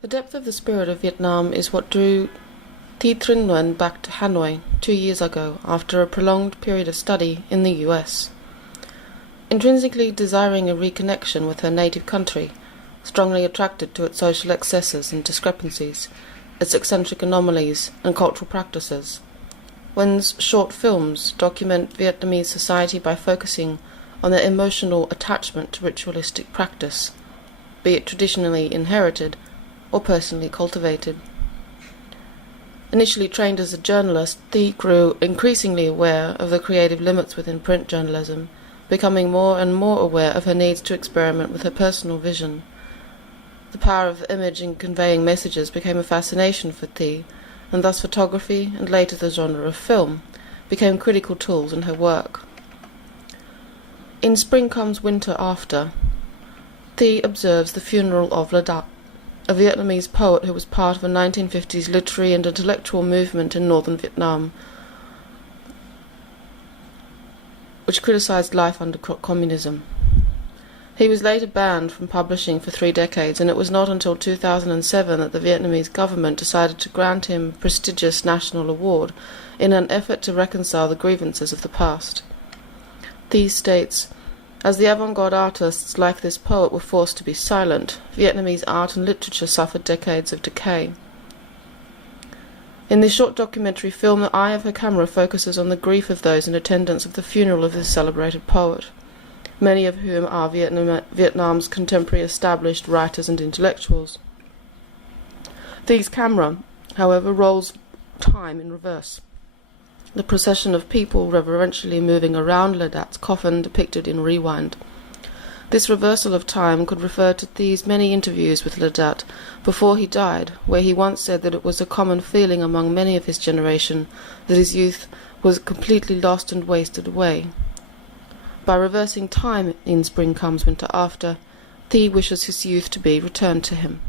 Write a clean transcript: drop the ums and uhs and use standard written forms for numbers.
The depth of the spirit of Vietnam is what drew Thi Trinh Nguyen back to Hanoi 2 years ago after a prolonged period of study in the US. Intrinsically desiring a reconnection with her native country, strongly attracted to its social excesses and discrepancies, its eccentric anomalies and cultural practices, Nguyen's short films document Vietnamese society by focusing on their emotional attachment to ritualistic practice, be it traditionally inherited or personally cultivated. Initially trained as a journalist, Thi grew increasingly aware of the creative limits within print journalism, becoming more and more aware of her needs to experiment with her personal vision. The power of the image in conveying messages became a fascination for Thi, and thus photography, and later the genre of film, became critical tools in her work. In Spring Comes Winter After, Thi observes the funeral of LIGAMENTS, a Vietnamese poet who was part of a 1950s literary and intellectual movement in northern Vietnam, which criticized life under communism. He was later banned from publishing for 3 decades, and it was not until 2007 that the Vietnamese government decided to grant him a prestigious national award in an effort to reconcile the grievances of the past. Thi states, "As the avant-garde artists like this poet were forced to be silent, Vietnamese art and literature suffered decades of decay." In this short documentary film, the eye of her camera focuses on the grief of those in attendance of the funeral of this celebrated poet, many of whom are Vietnam's contemporary established writers and intellectuals. Thi's camera, however, rolls time in reverse. The procession of people reverentially moving around LIGAMENTS' coffin depicted in rewind. This reversal of time could refer to Thi's many interviews with LIGAMENTS before he died, where he once said that it was a common feeling among many of his generation that his youth was completely lost and wasted away. By reversing time in Spring Comes Winter After, Thi wishes his youth to be returned to him.